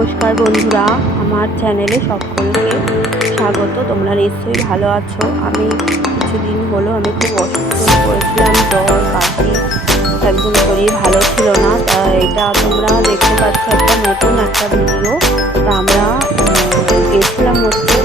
নমস্কার বন্ধুরা, আমার চ্যানেলে সকলকে স্বাগত। তোমরা নিশ্চয়ই ভালো আছো। আমি কিছুদিন হলো আমি খুব অসুস্থ করেছিলাম জ্বর, কাশি একদম শরীর ভালো ছিল না। তা এটা তোমরা দেখতে পাচ্ছ, একটা নতুন একটা ভিডিও তা আমরা গেছিলাম হচ্ছে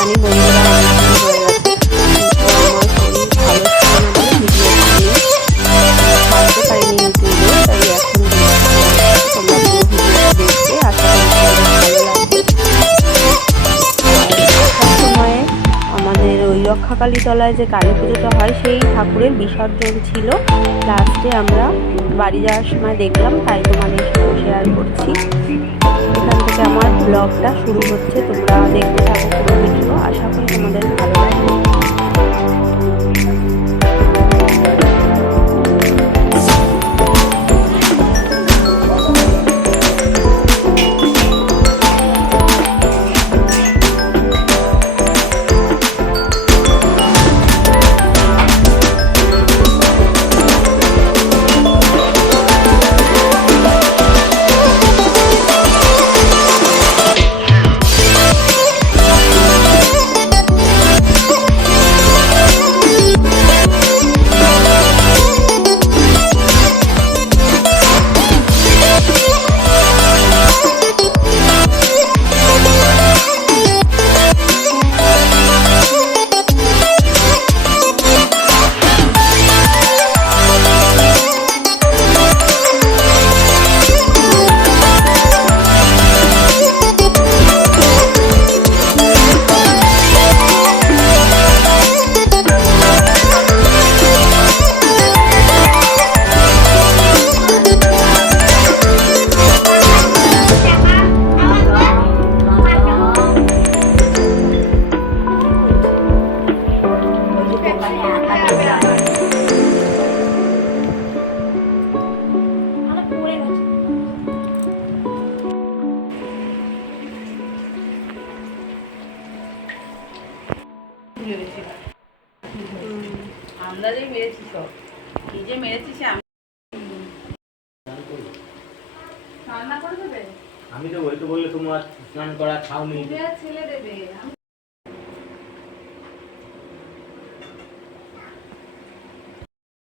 তো ওই রক্ষাকালী তলায় যে কালী পুজোটা হয়, সেই ঠাকুরের বিসর্জন ছিল। লাস্টে আমরা বাড়ি যাওয়ার সময় দেখলাম, তাই তোমাদের সাথে শেয়ার করছি। এখান থেকে আমার ব্লগটা শুরু হচ্ছে, তোমরা দেখতে থাকো পুরো ভিডিও আশা করি তোমাদের ভালো মেরেছি সব। কি যে মেরেছি সে আমি রান্না করে দেবে? আমি তো ওই তো বললে তোমার স্নান করা খাওনি। ছেলে দেবে। আমি-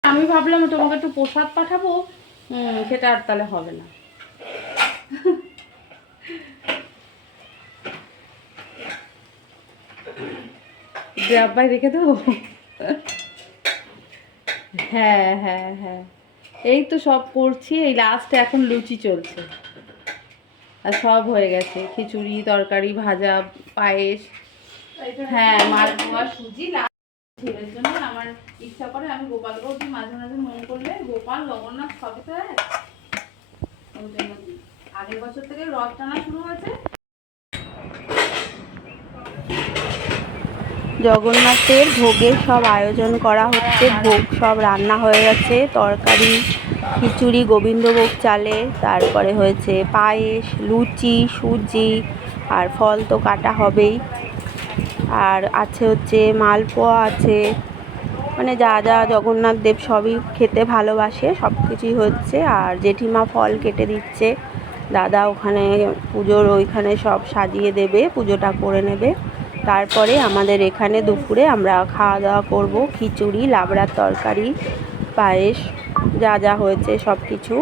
আমি ভাবলাম তোমাকে একটু প্রসাদ পাঠাবো হুম, সেটা আর তাহলে হবে না। ডাব্বাই রেখে দেবো? হ্যাঁ হ্যাঁ হ্যাঁ। এই তো সব করছি, এই লাস্টে এখন লুচি চলছে। আর সব হয়ে গেছে, খিচুড়ি, তরকারি, ভাজা, পায়েস। হ্যাঁ মালপোয়া সুজি ছেলের জন্য আমার ইচ্ছা করে, আমি দিই মাঝে মাঝে মনে করলে গোপাল জগন্নাথ সবই তো আগের বছর থেকে রথ টানা শুরু জগন্নাথের ভোগের সব আয়োজন করা হচ্ছে, ভোগ সব রান্না হয়ে গেছে, তরকারি, খিচুড়ি, গোবিন্দভোগ চালে, তারপরে হয়েছে পায়েস, লুচি, সুজি, আর ফল তো কাটা হবেই। আর আছে হচ্ছে মালপোয়া আছে মানে যা যা জগন্নাথ দেব সবই খেতে ভালোবাসে সব কিছুই হচ্ছে। আর জেঠিমা ফল কেটে দিচ্ছে, দাদা ওখানে পুজোর ওইখানে সব সাজিয়ে দেবে, পুজোটা করে নেবে। তারপরে আমাদের এখানে দুপুরে আমরা খাওয়া দাওয়া করব, খিচুড়ি, লাবড়ার তরকারি, পায়েস, যা যা হয়েছে সব কিছু।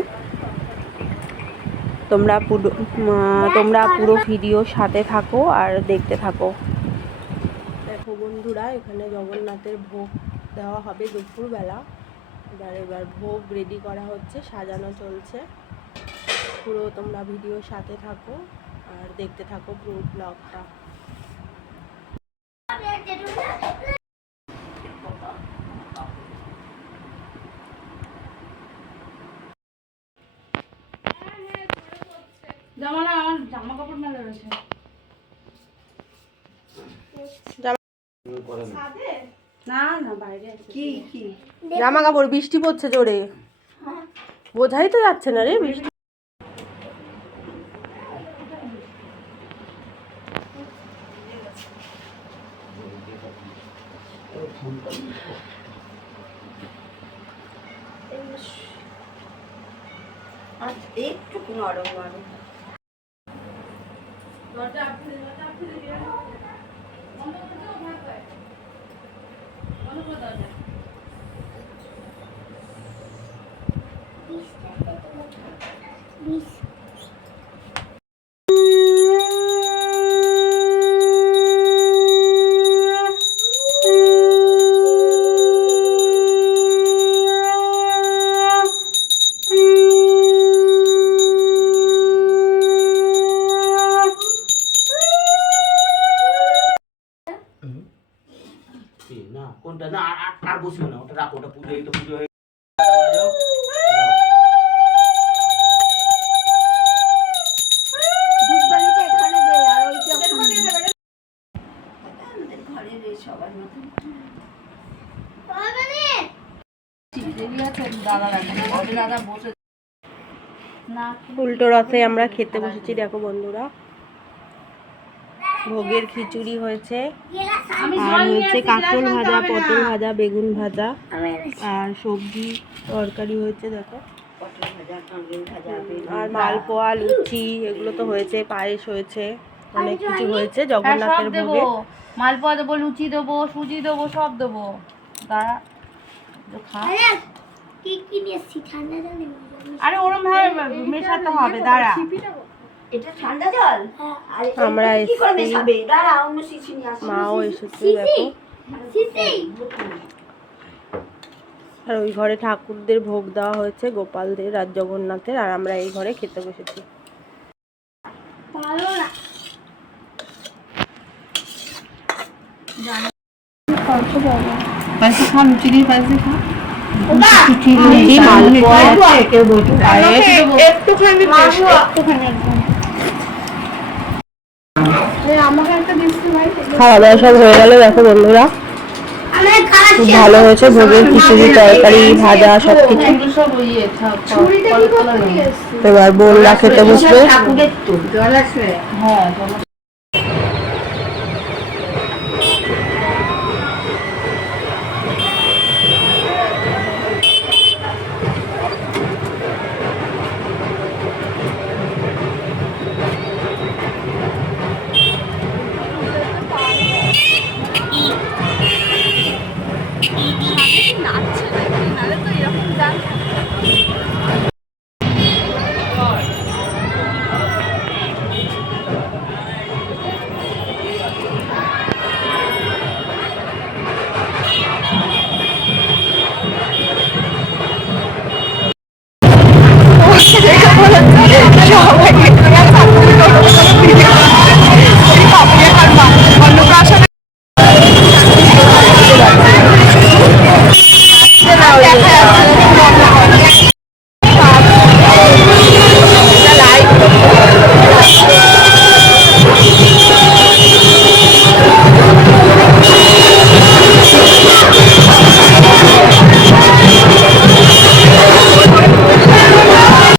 তোমরা পুরো তোমরা পুরো ভিডিও সাথে থাকো আর দেখতে থাকো। দেখো বন্ধুরা, এখানে জগন্নাথের ভোগ দেওয়া হবে দুপুরবেলা। এবার এবার ভোগ রেডি করা হচ্ছে, সাজানো চলছে। পুরো তোমরা ভিডিও সাথে থাকো আর দেখতে থাকো পুরো ব্লগটা জামা না আমার জামা কাপড় না না জামা কাপড় বৃষ্টি পড়ছে জোরে। বোঝাই তো যাচ্ছে না রে, বৃষ্টি। Artık değil, çok umarım var. Dörde artı, dörde artı, উল্টো রথে আমরা খেতে বসেছি দেখো বন্ধুরা। ভোগের খিচুড়ি হয়েছে। আর হয়েছে কাঁকরোল ভাজা পটল ভাজা বেগুন ভাজা। আর সবজি তরকারি হয়েছে দেখো। আর মালপোয়া লুচি এগুলো তো হয়েছে পায়েস হয়েছে। অনেক কিছু হয়েছে হ্যাঁ জগন্নাথের ভোগে। মালপোয়া দেবো লুচি দেবো সুজি দেবো সব দেবো। দাঁড়া। খা কি কি নিয়েছি ঠান্ডা জল আরে ওরম ভাবে মেশাতে হবে দাঁড়া। এটা ঠান্ডা জল? আমরা এসেছি মাও এসেছে দেখো। আর ওই ঘরে ঠাকুরদের ভোগ দেওয়া হয়েছে গোপালদের আর জগন্নাথের আর আমরা এই ঘরে খেতে বসেছি। ভালো না। পায়েসে খা লুচি দিয়ে পায়েসে খা খাওয়া দাওয়া সব হয়ে গেল দেখো বন্ধুরা। খুব ভালো হয়েছে ভোগের খিচুড়ি তরকারি ভাজা সব কিছু এবার বোনরা খেতে বসবে। হ্যাঁ চলো নাচছে নাকি? নাহলে তো এরকম ডান্স